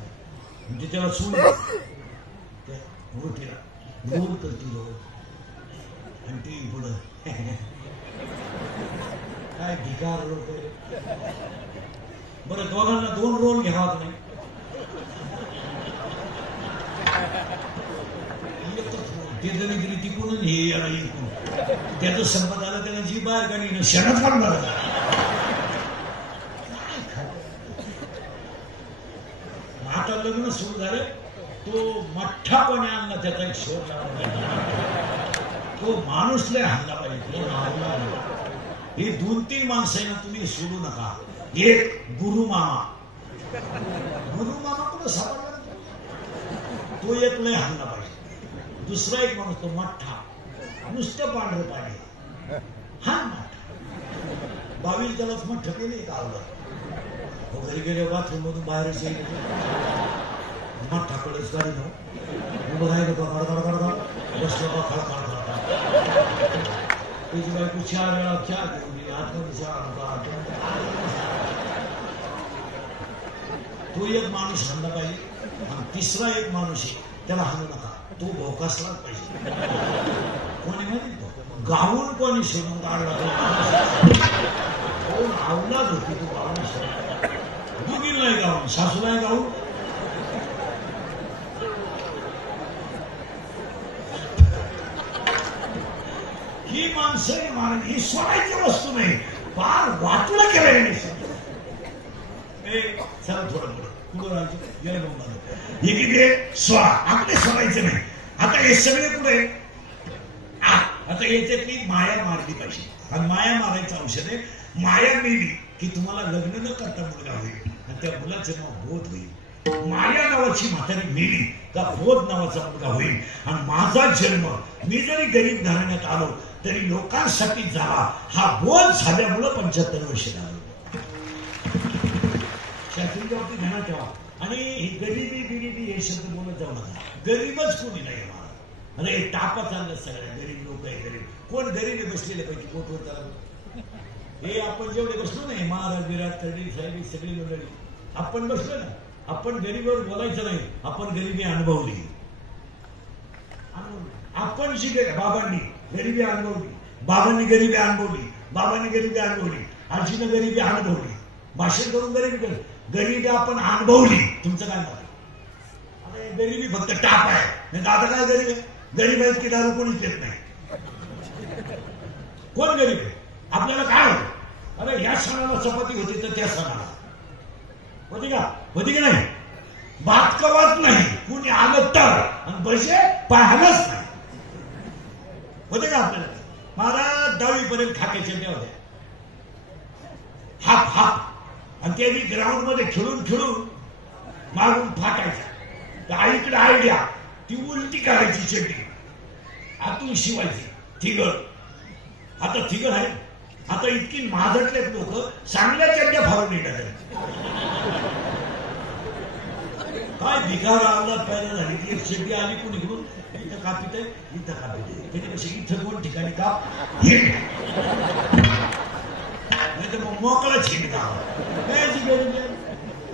म्हणजे त्याला सून त्या रोटीला गोल करतील आणि ती पुढं काय भिकार लोक. बरं दोघांना 2 रोल घ्यावा नाही, ते जरी तरी टिकून हे याला इकून त्याचं संपत आलं, त्याला जी बाहेर काढली क्षणात काढणार. आता लग्न सुरू झालं, तो मोठा पण कोणी आणला त्याचा एक शोध तो माणूस लय हल्ला पाहिजे. ही 2-3 माणसं आहे ना तुम्ही सोडू नका. एक गुरु मामा कुठं सापडला तो एक लय हल्ला पाहिजे. दुसरा एक माणूस तो मठ्ठा नुसतं पांढरं पाणी हा मठ्ठा 22 त्यालाच मठ्ठ केले का आवडत घरी गेले बाथरूम मधून बाहेरच येईल मठ्ठाकडेच गाडी न उभं राहिलं का गडगड बसलं का खळखळ त्याची बायको 4 वेळा चहा घेऊन आतमध्ये चहा तो एक माणूस हल्ला पाहिजे. आणि तिसरा एक माणूस आहे त्याला हल्लू नका तो भोकासलाच पाहिजे. कोणी माहिती गाऊन कोणी सोडून काढला कोण आवलाच होती तो गाऊन सोडून दुगील नाही गाऊन सासूला गाऊन ही माणसं महाराज ही सोडायची वस्तू नाही फार वाटलं केलं चला थोडं पुढं राहायचं एकीकडे सोडा आपले सोडायचं नाही. आता हे सगळे पुढे आता याच्यातली माया मारली पाहिजे. आणि माया मारायचं औषध आहे. माया मेली की तुम्हाला लग्न न करता मुलगा होईल आणि त्या मुलाचं नाव बोध होईल. माया नावाची म्हातारी मेली का बोध नावाचा मुलगा होईल. आणि माझा जन्म मी जरी गरीब घराण्यात आलो तरी लोकांसाठी झाला हा बोध झाल्यामुळं 75 वर्ष झालं. शास्त्रीच्या बाबतीत ध्यानात ठेवा. आणि गरिबी हे शब्द बोलत जाऊ नका. गरीबच कोणी नाही मला. अरे तापा चाललं सगळ्या गरीब लोक आहे गरीब कोण गरीब बसलेले पैकी पोटवर चालू हे आपण जेवढे बसलो नाही महाराज विराट कर्डी साहेब सगळी मंडळी आपण बसलो ना आपण गरीबावर बोलायचं नाही. आपण गरिबी अनुभवली. आपण जी बाबांनी गरिबी अनुभवली बाबांनी गरिबी अनुभवली आजीनं गरिबी अनुभवली भाषण करून गरिबी आपण अनुभवली. तुमचं काय मत अरे गरीबी फक्त टाप आहे नाही दादा काय गरीब आहे. गरीब आहेत की दारू कोणीच देत नाही. कोण गरीब आहे आपल्याला काय होतं. अरे या सणाला चपाती होती तर त्या सणाला होती की नाही. भात कवाच नाही कुणी आलं तर आणि पैसे पाहायलाच नाही होते का आपल्याला. महाराज 10वी पर्यंत खाक्याच्या होत्या हाफ आणि ते मी ग्राउंड मध्ये खेळून मारून फाटायचा. तर आईकडे आयडिया ती उलटी करायची चड्डी आतून शिवायची थिगळ. आता थिगळ आहे आता इतकी माजटलेत लोक चांगल्या चड्ड्या फारून निघाल्या. काय भिकार अंगात पैदा झाली ती एक चड्डी आली कोणी घेऊन इथं कापित आहे इथं कापित आहे त्याच्यापेक्षा इथं कोण ठिकाणी काप नाही तर मग मोकळा छिंड का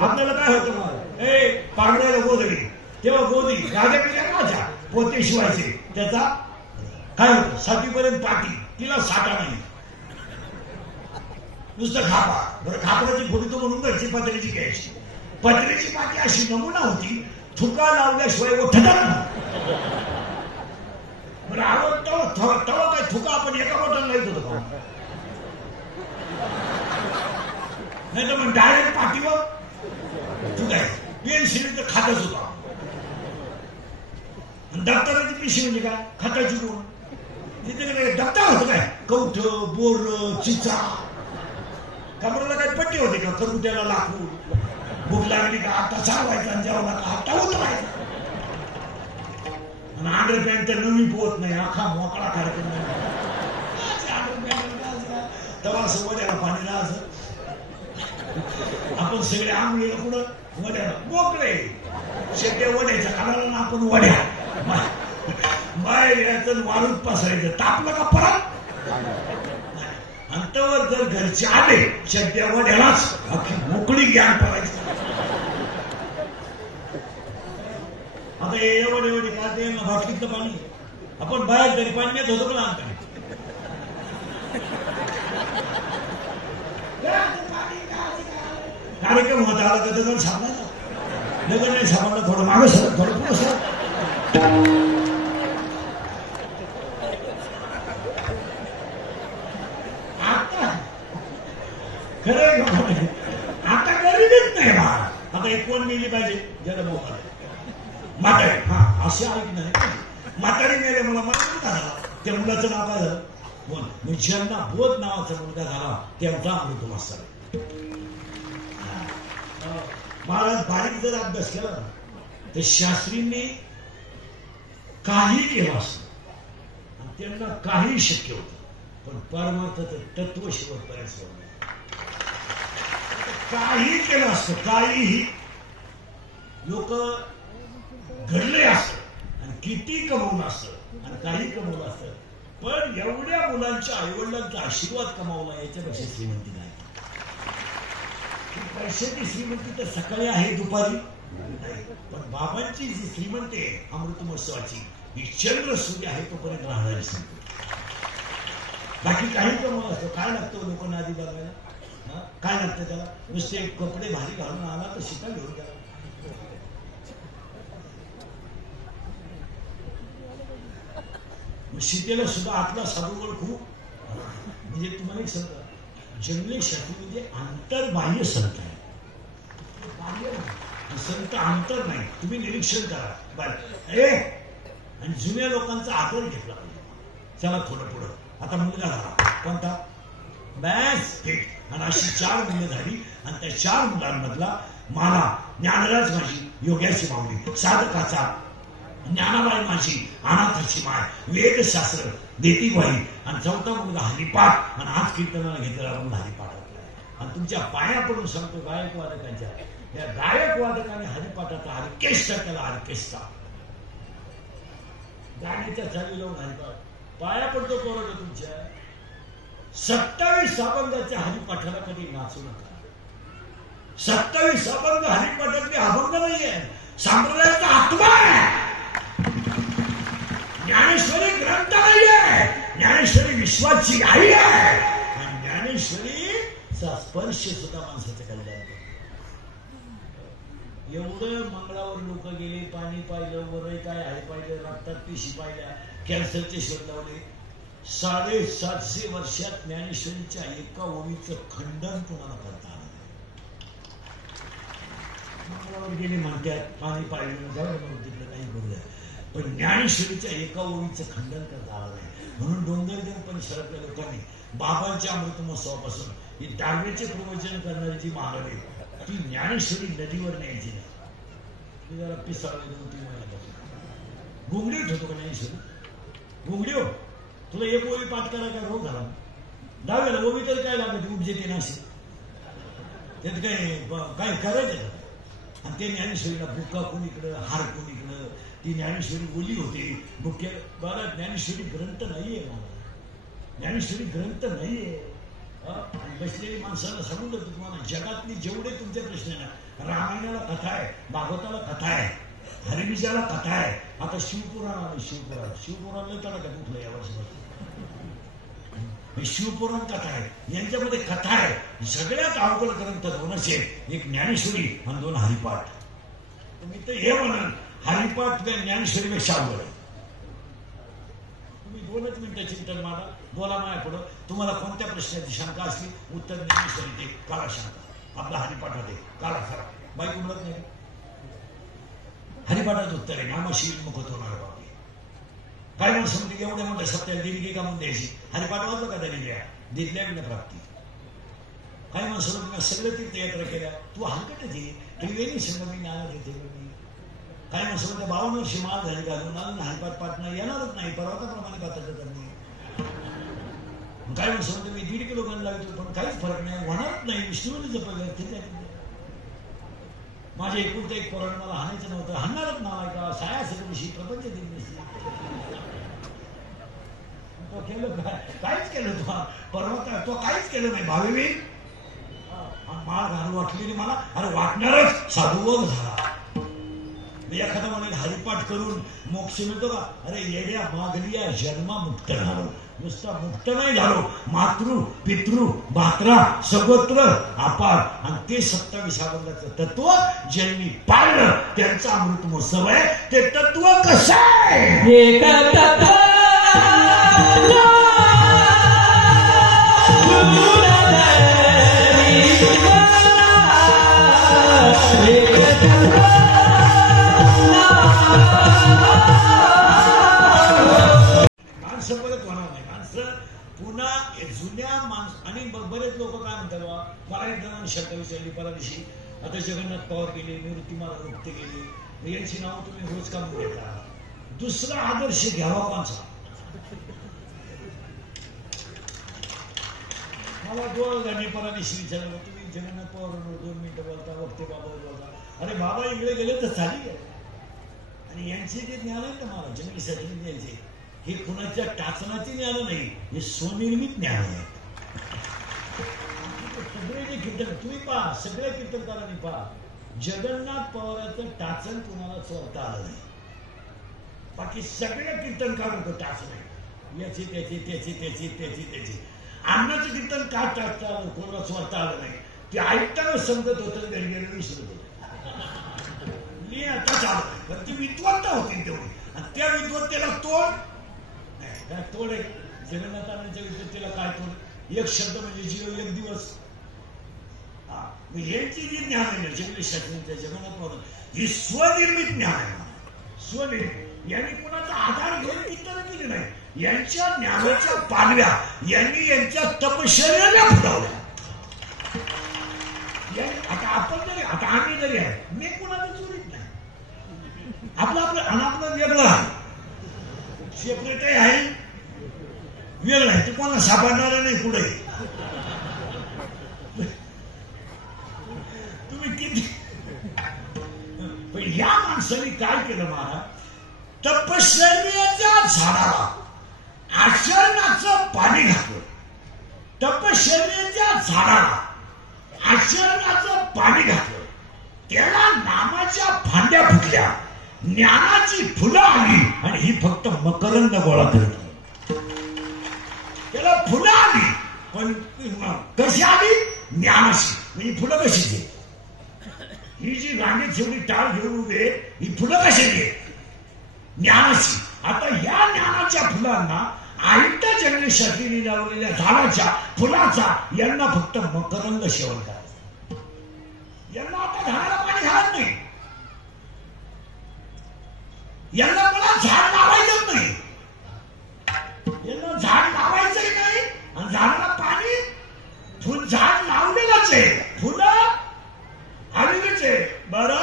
आपल्याला काय होतं मग ए पांढऱ्याला गोदडी तेव्हा गोदी गाद्यापेक्षा माझ्या पोते शिवायचे त्याचा काय होतं 7वी पर्यंत पाठी तिला साठा नाही नुसतं खापा. बरं खापराची फोडी तो म्हणून घरची पत्र्याची घ्यायची. पत्र्याची पाठी अशी नमुना होती थुका लावल्याशिवाय उठतच नाही. बरं आवडतं तेव्हा काय थुका आपण एका बोटाला लावत होतो नाही तर मग डायरेक्ट पाठीवर थुकाय पेन्सिल तर खातच होता. दप्तराची पिशी म्हणजे काय खताची कोण तिथे दप्तर होतं काय कवठ बोर चिचा कमरेला काय पट्टी होती का करुट्याला लाकूड भूक लागली का आता चालवायचा आणि जेवला का आता उतरायचा. आणि अंडर पॅन्ट तर नवी पोहत नाही आखा मोकळा कार्यक्रम तेव्हा असं वड्याला पाणीला असं आपण सगळे आंबलेलं पुढं वड्याला मोकळे शेट्या वड्याच्या काढायला ना आपण वड्या बाहेर याचं वाळूत पसरायचं तापलं का परत अंतवर जर घरचे आले शेट्या वड्यालाच अख्खी मोकळी ज्ञान पडायचं. आता एवढे का ते भाटलीतलं पाणी आपण बाहेर तरी पाणी नेत होतो का लहानपणी कार्यक्रम होता आला का दगड सापडायचा दगड नाही सापडला थोडं मागं सर थोडं पुढं सर. आता खरं आता गरीबीच नाही बा. आता एक कोण मिली पाहिजे जरा मोकळा म्हातारी हा भाषा ऐकणार. म्हातारी मेले मला मुलगा झाला, त्या मुलाचं नाव काय झालं? बोध. ज्यांना बोध नावाचा मुलगा झाला त्यांचा अमृत महोत्सव. महाराज बारीक जर अभ्यास केला ना तर शास्त्रींनी काही केलं असतं आणि त्यांना काही शक्य होतं, पण परमार्थाचं तत्व शेवटपर्यंत सोडलं. काही केलं असतं, काहीही लोक घडले असत आणि किती कमवलं असतं आणि काही कमवलं असतं, पण एवढ्या मुलांच्या आईवडिलांचा आशीर्वाद कमावला याच्यापेक्षा श्रीमंती नाही. पैशाची श्रीमंती तर सकाळी आहे, दुपारी नाही. पण बाबांची जी श्रीमंती आहे अमृत महोत्सवाची, ही चंद्र सूर्य आहे तोपर्यंत राहणारी श्रीमंती. बाकी काही कमवलं असतं. काय लागतं लोकांना आधी बघायला? काय लागतं त्याला? नुसते कपडे भारी घालून आला तर शिका घेऊन द्या. सीतेला सुद्धा आतला साधूबळ खूप. म्हणजे तुम्हाला एक सांगता, जंगले शास्त्री म्हणजे अंतर्बाह्य संत आहे. संत अंतर नाही, तुम्ही निरीक्षण करा बरं. आणि जुन्या लोकांचा आदर घेतला पाहिजे. चला थोडं पुढं. आता मुलगा झाला कोणता? बॅस ठीक. आणि अशी 4 मुलं झाली आणि त्या 4 मुलांमधला मला ज्ञानराज माझी, योग्याची माऊली, साधकाचा ज्ञानाबाई माझी, अनाथाची माय, वेदशास्त्र देती बाई, आणि 4था मुलगा हरिपाठ. आणि आज कीर्तनाला घेतलेला मुलगा हरिपाठ. आणि तुमच्या पाया पडून सांगतो गायक वादकांच्या, या गायक वादकाने हरिपाठाचा ऑर्केस्ट्रा केला. ऑर्केस्ट्रा गाण्याच्या चाली लावून हरिपाठ. पाया पडतो पोरं तुमच्या. 27 अभंगाच्या हरिपाठाला कधी नाचू नका. 27 अभंग हरिपाठातले अभंग नाहीये, संप्रदायाचा आत्मा आहे. ज्ञानेश्वरी ग्रंथ नाहीये, ज्ञानेश्वरी विश्वाची आई आहे. आणि ज्ञानेश्वरीचा स्पर्श सुद्धा माणसाच्या कल्याण करतो. एवढं मंगळावर लोक गेले, पाणी पाहिलं, वरई काय आहे पाहिलं, रक्तात पिशी पाहिल्या, कॅन्सरचे शोध लावले. 750 वर्षात ज्ञानेश्वरीच्या एका ओवीचं खंडन कोणाला करता आलं नाही. मंगळावर गेले म्हणतात, पाणी पाहिलं, जाऊ तिकडे काही करू द्या, पण ज्ञानेश्वरीच्या एका ओवीचं खंडन करता आलं नाही. म्हणून डोंगरदेव पण शरदल्या लोकांनी बाबांच्या अमृत महोत्सवापासून ही दाव्याचे प्रवचन करणारी जी महाराज आहे ती ज्ञानेश्वरी नदीवर न्यायची नाही. ती जरा पिसाळली 2-3 महिन्यापासून. गुंगडीत होतो का ज्ञानेश्वरी? गुंगडी हो, तुला एक ओवी पाठ करा काय रोग झाला? दहाव्याला ओवी तरी काय लागत? उपजेते नाशी त्यात काय करायचं. आणि ते ज्ञानेश्वरीला बुक्का कोणीकडं, हार कोणीकडं. ती ज्ञानेश्वरी ओली होती मुख्य. बरं, ज्ञानेश्वरी ग्रंथ नाहीये मला, ज्ञानेश्वरी ग्रंथ नाहीये. बसलेली माणसाला सांगून जातो तुम्हाला, जगातली जेवढे तुमचे प्रश्न आहे ना, रामायणाला कथा आहे, भागवताला कथा आहे, हरिविजाला कथा आहे. आता शिवपुराण आलं. शिवपुराणला त्याला का कुठलं या वर्षापासून शिवपुराण कथा आहे. यांच्यामध्ये कथा आहे. सगळ्यात अवघड ग्रंथ 2च आहेत, एक ज्ञानेश्वरी आणि 2 हरिपाठ. तुम्ही तर हे म्हणाल हरिपाठ ज्ञानेश्वरीपेक्षा अवघड आहे. तुम्ही 2च मिनिटं चिंतन मारा, बोला माया पुढं. तुम्हाला कोणत्या प्रश्नाची शंका असली, उत्तर ज्ञानेश्वरी ते काळा शंका. आपला हरिपाठ होते काळा खरा. बाईक उमरत नाही. हरिपाठात उत्तर आहे, नामाशी मुखत होणार बाबी. काय म्हणून समजते एवढ्या मोठ्या सत्याला देणगी का म्हणून द्यायची? हरिपाठ वाचलं का दिल्या दिल्या प्राप्ती. काय म्हणून समज सगळं तीर्थयात्रा केल्या, तू हलकट दे त्रिवेणी संगमी ज्ञानात येते. काय म्हणून समज 52 वर्षी माळ झाली घालून हरिपाठ पाठणं येणारच नाही, पर्वताप्रमाणे पात्र करणे. काय म्हणून समज मी 1.5 किलो गण लागतो पण काहीच फरक नाही, होणारच नाही. विष्णूने जपलं. माझे एकुलते एक पोरानं मला हाणायचं नव्हतं, हाणणारच नाही का? साया सगळी प्रपंच दिवशी तो केलं काहीच केलं. परवा तो काहीच केलं नाही. भावी माळ घालू वाटलेली मला, अरे वाटणारच. साधुवग झाला. एखादा म्हणे हरिपाठ करून मोक्ष मिळतो का? अरे येड्या मागलिया जन्मा मुक्त झालो. नुसता मुक्त नाही झालो, मातृ पितृ भात्रा सगोत्र अपार. आणि ते 27 अभंगाचं तत्व ज्यांनी पाळलं त्यांचा अमृत महोत्सव आहे. ते तत्व कसं आहे? Oh पुन्हा जुन्या माणसं आणि बरेच लोक काय म्हणतात बा, मला एक जणांनी शब्द विचारली परवा दिवशी, आता जगन्नाथ पवार गेले, निवृत्ती महाराज मुक्ते गेले, यांची नावं तुम्ही रोज का घेता, दुसरा आदर्श घ्यावा कोणचा. मला दोन जणी परवा दिवशी विचारलं, तुम्ही जगन्नाथ पवार 2 मिनिटं बोलता, वक्ते बाबा बोलता. अरे बाबा इकडे गेले तर झाली काय. आणि यांचे जे ज्ञान आहे ना मला जंगलीसाठी द्यायचे, हे कुणाच्या टाचनाचे ज्ञान नाही, हे स्वनिर्मित ज्ञान आहे. सगळे जे कीर्तन तुम्ही पहा, सगळ्या कीर्तनकारांनी पहा, जगन्नाथ पवाराचं टाचन कुणाला चोरता आलं नाही. बाकी सगळ्या कीर्तनकार होतं टाचन आहे, याची त्याची त्याची त्याची त्याची त्याची. अन्नाचं कीर्तन का टाकता आलं, कोणाला चोरता आलं नाही. ते ऐकताना समजत होतं, गरगेला विसरत होतं. आता चालू पण ती विद्वत्ता होती तेवढी, आणि त्या विद्वत्तेला तोड काय तोड आहे. जगन्नाथांच्या विद्वत्तेला काय तोड, एक शब्द म्हणजे जीव एक दिवस. यांची जी ज्ञान आहे ना जगली शास्त्रीच्या जगन्नाथ, ही स्वनिर्मित ज्ञान आहे. स्वनिर्मित यांनी कुणाचा आधार घेऊन कीर्तन केली नाही. यांच्या ज्ञानाच्या पालव्या यांनी यांच्या तपश्चर्याला फुलवल्या. आता आपण जरी, आता आम्ही जरी आहे, मी कुणाला चोरीत नाही. आपलं आपलं आपलं वेगळं आहे, सेपरेटही आहे, वेगळं आहे. ते कोणाला सापडणार नाही पुढे. तुम्ही किती पण या माणसाने काय केलं महाराज, तपश्चर्याच्या झाडाला आचरणाचं पाणी घातलं. तपश्चर्याच्या झाडाला आचरणाचं पाणी घातलं, त्याला नामाच्या फांद्या फुटल्या, ज्ञानाची फुलं आली, आणि ही फक्त मकरंद गोळा करत. त्याला फुलं आली, पण कशी आली, ज्ञानाची. म्हणजे फुलं कशी, ही जी गांडी जेवढी टाळ घेऊन उभे, ही फुलं कशाची, ज्ञानाची. आता या ज्ञानाच्या फुलांना आयुक्त जंगली शक्तीने लावलेल्या झाडाच्या फुलाचा यांना फक्त मकरंद सेवन करायचं. यांना आता झाडाला पाणी घालत नाही, यांना मला झाड लावायचंच नाही, यांना झाड लावायचंही नाही, आणि झाडाला पाणी फुल झाड लावलेलंच आहे, फुलं आलेलीच आहे. बरं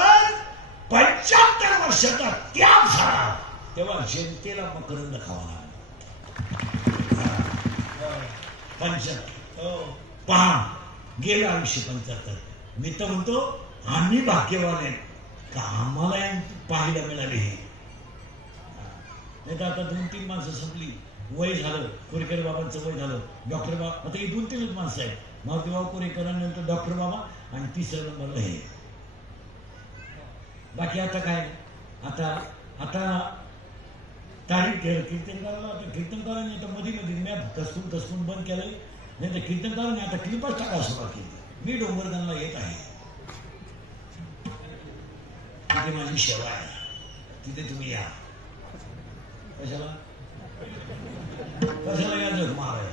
75 वर्षाचा त्याग झाला, तेव्हा जनतेला मकरंद खावा. पहा गेलं 1975. मी तर म्हणतो आम्ही भाग्यवान आहे का आम्हाला पाहायला मिळाले. हे नाही तर आता 2-3 माणसं संपली, वय झालं, कोरेकर बाबांचं वय झालं, डॉक्टर बाबा, आता ही 2-3 माणसं आहेत. मारुतीबाबा कोरेकरांनंतर डॉक्टर बाबा, आणि 3ऱ्या नंबरला हे. बाकी आता काय, आता तारीख कीर्तनकाराला, आता कीर्तनकारांनी आता मध्ये मॅप कसकून बंद केलंय. नाही तर कीर्तनकारांनी आता क्लिपच टाकायला सुरुवात केली. मी डोंगरगणला येत आहे, तिथे माझी सेवा आहे, तिथे तुम्ही या. कशाला या जग महाराज.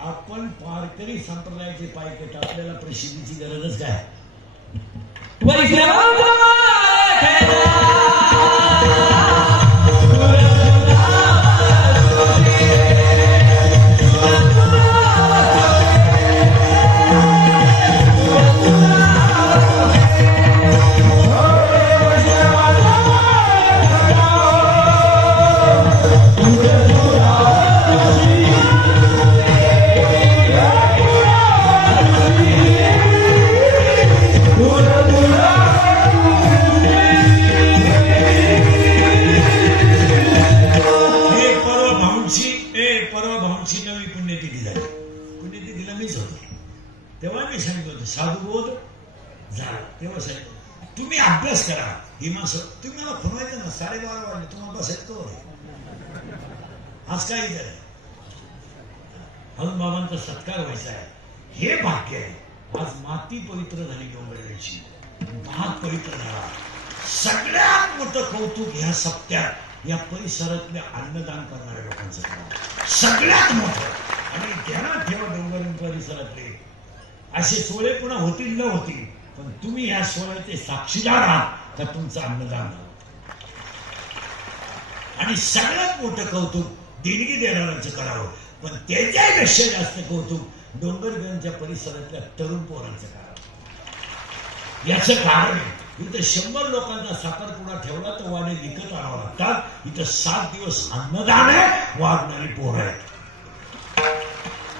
आपण वारकरी संप्रदायाचे पायकेट, आपल्याला प्रसिद्धीची गरजच काय. तेव्हा मी सांगितलं होतं साधुबोध झाला. तेव्हा सांगितलं तुम्ही अभ्यास करा. ही माणसं तुम्ही मला खुणवायचं ना, 12:30 वाजले, तुम्हाला बसायचं तो आज काय इथं आहे, अजून बाबांचा सत्कार व्हायचा आहे. हे भाग्य आहे. आज माती पवित्र झाली, डोंगरवेळची भात पवित्र झाला. सगळ्यात मोठं कौतुक ह्या सप्त्यात या परिसरातल्या अन्नदान करणाऱ्या लोकांचं करा, सगळ्यात मोठं. आणि ध्यानात ठेवा, डोंगर परिसरातले असे सोहळे पुन्हा होतील न होतील, पण तुम्ही या सोहळ्याचे साक्षीदार आहात का तुमचं अन्नदान झालं. आणि सगळ्यात मोठं कौतुक देणगी देणाऱ्यांचं करावं. पण त्याच्यापेक्षा जास्त कौतुक डोंगरगंजच्या परिसरातल्या तरुण पोरांचं कारण. याचं कारण इथं 100 लोकांचा साखरपुडा ठेवला तर वाणे विकत आणावं लागतात. इथं 7 दिवस अन्नदान आहे, वाढणारी पोरं आहेत.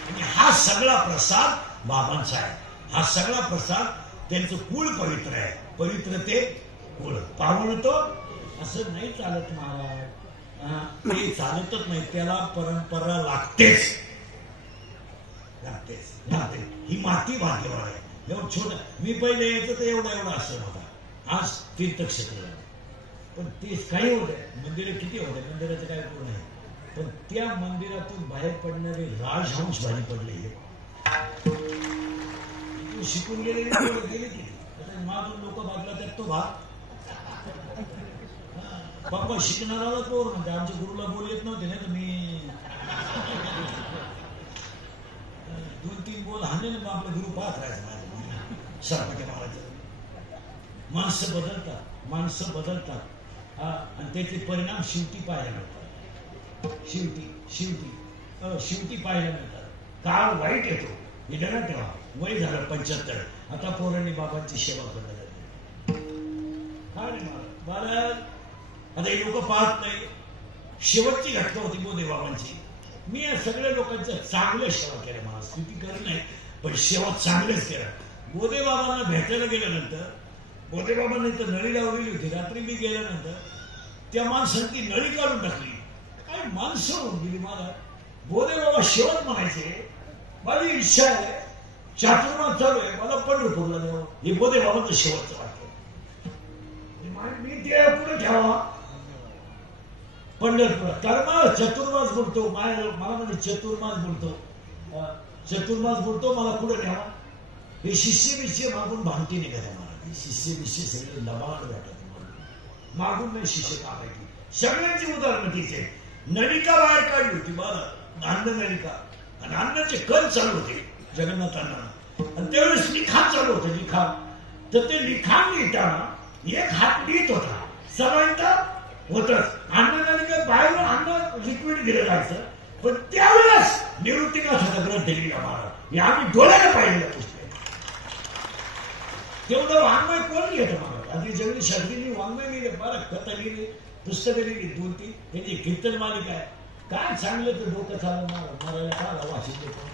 आणि हा सगळा प्रसाद बाबांचा आहे. हा सगळा प्रसाद त्यांचं कुळ पवित्र आहे. पवित्र ते कुळ पावणतो असं नाही चालत महाराज. ते चालतच नाही. त्याला परंपरा लागतेच. ही माती भाग्यवान आहे. एवढं छोट मी पहिले यायचं तर एवढा आश्रम होता. आज तीर्थक्षेत्र झालं. पण ते काही होते मंदिरं किती होते, मंदिराचं काय पूर्ण नाही. पण त्या मंदिरातून बाहेर पडणारे राजहंस भारी पडले. शिकून गेले की माझून लोक बाजला त्यात तो भाग बाप्पा शिकणारा पोर म्हणते. आमच्या गुरुला बोलत नव्हते ना, तर मी 2-3 बोल हाणले ना, आपले गुरु पाहत राहायचं माझ्या सरपटे महाराज. माणसं बदलतात आणि त्याचे परिणाम शेवटी पाहायला मिळतात. शेवटी पाहायला मिळतात. काळ वाईट येतो. हे लक्षात ठेवा. वय झालं 75. आता पोरांनी बाबांची सेवा करणं लागली. काय नाही महाराज. आता हे लोक पाहत नाही. शेवटची घटना होती बोधे बाबांची. मी या सगळ्या लोकांच्या चांगल्या सेवा केल्या महाराज. स्तुती करत नाही, पण सेवा चांगलेच केला. बोधे बाबांना भेटायला गेल्यानंतर बोधे बाबांनी तर नळी लावलेली होती. रात्री मी गेल्यानंतर त्या माणसाने ती नळी काढून टाकली. काय माणसं होऊन गेली महाराज. बोधे बाबा शेवट म्हणायचे, माझी इच्छा आहे, चातुर्मास चालू आहे, मला पंढरपूरला द्यावं. हे बोधे बाबांचं शेवटचं वाक्य. मी ते पुढे ठेवा पंढरपूर. कारण मला चतुर्मास बोलतो. मला म्हणजे चतुर्मास बोलतो मला पुढे ठेवा. हे शिष्य मागून भांगती निघाले मला. शिष्य सगळे लबाड भेटत मागून नाही. शिष्य कामायची सगळ्यांची उदाहरणं तिचे. नलिका बाहेर काढली होती बरं, अन्न नलिका. आणि अन्नाचे कर चालू होते जगन्नाथांना. आणि त्यावेळेस लिखाण चालू होतं. लिखाण तर ते लिखाण लिहिताना एक हात लिहित होता. सर्वांचा होतच. अन्न नलिका बाहेर अन्न लिक्विड दिलं जायचं. पण त्यावेळेस निवृत्तीनाथाचा ग्रंथ लिहिला महाराज. हे आम्ही डोळ्याला पाहिलेलं पुस्तक. तेवढं वाङ्मय कोण घेतं महाराज. आधी जगली शास्त्रींनी वाङ्मय लिहिले, बरं कथा लिहिली, पुस्तकं लिहिली 2-3. त्यांची कीर्तन मालिका आहे. काय चांगलं तर डोकं चाललं मारायला काय वाचित देतो.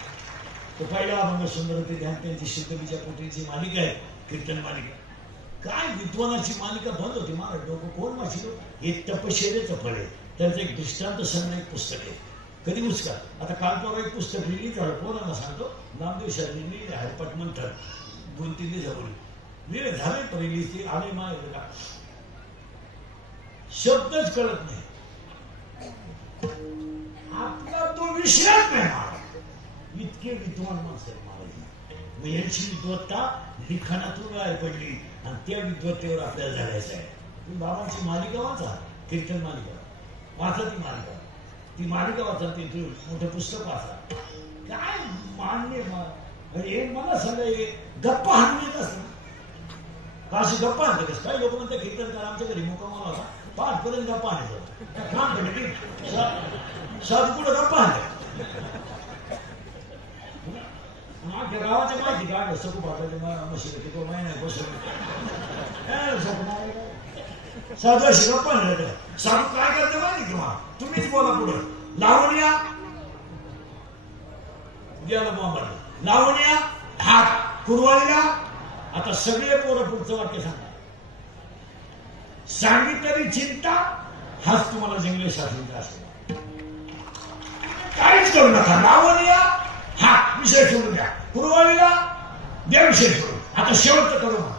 तो पहिला अभंग सुंदर ते ध्यान त्यांची शुद्धबीजा पोटीची मालिका आहे, कीर्तन मालिका. काय विद्वानाची मालिका बंद होती महाराज. डोकं कोण वाचितो. हे तपश्चर्याचं फळ आहे. त्यांचं एक दृष्टांत सांगणं एक पुस्तक आहे. कधी उचका. आता काल परवा एक पुस्तक लिहिली झालं पोरांना सांगतो. नामदेव शास्त्रींनी हरपट म्हणतात 2-3 दिवसापूर्वी लिहिले झाले. पहिली आम्ही माहिती का शब्दच कळत नाही. आपला तो विषयच नाही महाराज. इतके विद्वान माणसं आहेत महाराज. यांची विद्वत्ता लिखाणातून बाहेर पडली आणि त्या विद्वत्तेवर आपल्याला झाल्याचं आहे. बाबांची मालिका वाचा, कीर्तन मालिका वाचा. ती मालिका वाचा. ते मोठं पुस्तक वाचा. काय मान्य हे मला सांगा. गप्पा हाणण्यात असतं का? अशी गप्पा आणते कस. काही लोक म्हणतात कीर्तन करा. आमच्या घरी मुकामाला होता 5 पर्यंत गप्पा आणायचं. साधू कुठं गप्पा आणतात. आमच्या गावाच्या माहिती का सकू पाठायचे मशी तो महिना बसून साधू अशी गप्पा आणले. साधू काय करते माहिती किंवा तुम्हीच बोला पुढं. लावण्या गेला मोबाईल. लावण्या हात कुरवाळीला. आता सगळे पोरं पुढचं वाक्य सांगा. सांगितलेली चिंता हाच तुम्हाला जंगली शास्त्रीचा असतो. काहीच करू नका. लावण्या हा विषय सोडून द्या. कुरवाळीला द्या विषय सोडून. आता शेवटचं करू नका.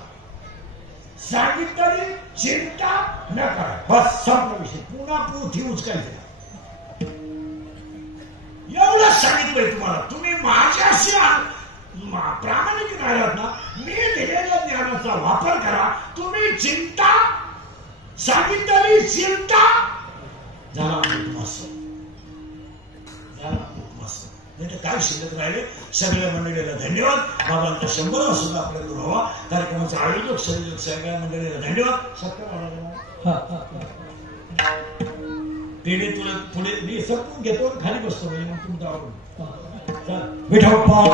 सांगितलेली चिंता न करा. बस संपला विषय. पुन्हा पोथी उचकायची. एवढंच सांगितलंय तुम्हाला. तुम्ही माझ्याशी प्रामाणिक राहिलात ना. मी दिलेल्या ज्ञानाचा वापर करा. तुम्ही चिंता सांगितलेली चिंता झाला नाही तर काय शिल्लक राहिले. सगळ्या मंडळीला धन्यवाद. बाबांचा 100 सुद्धा आपल्याकडे व्हावा. कार्यक्रमाचा आयोजक संयोजक सगळ्या मंडळीला धन्यवाद. सत्य पेढे तुला पुढे मी सरकून घेतो खाली बसतो म्हणजे मग तुम्ही जावं. विठोबा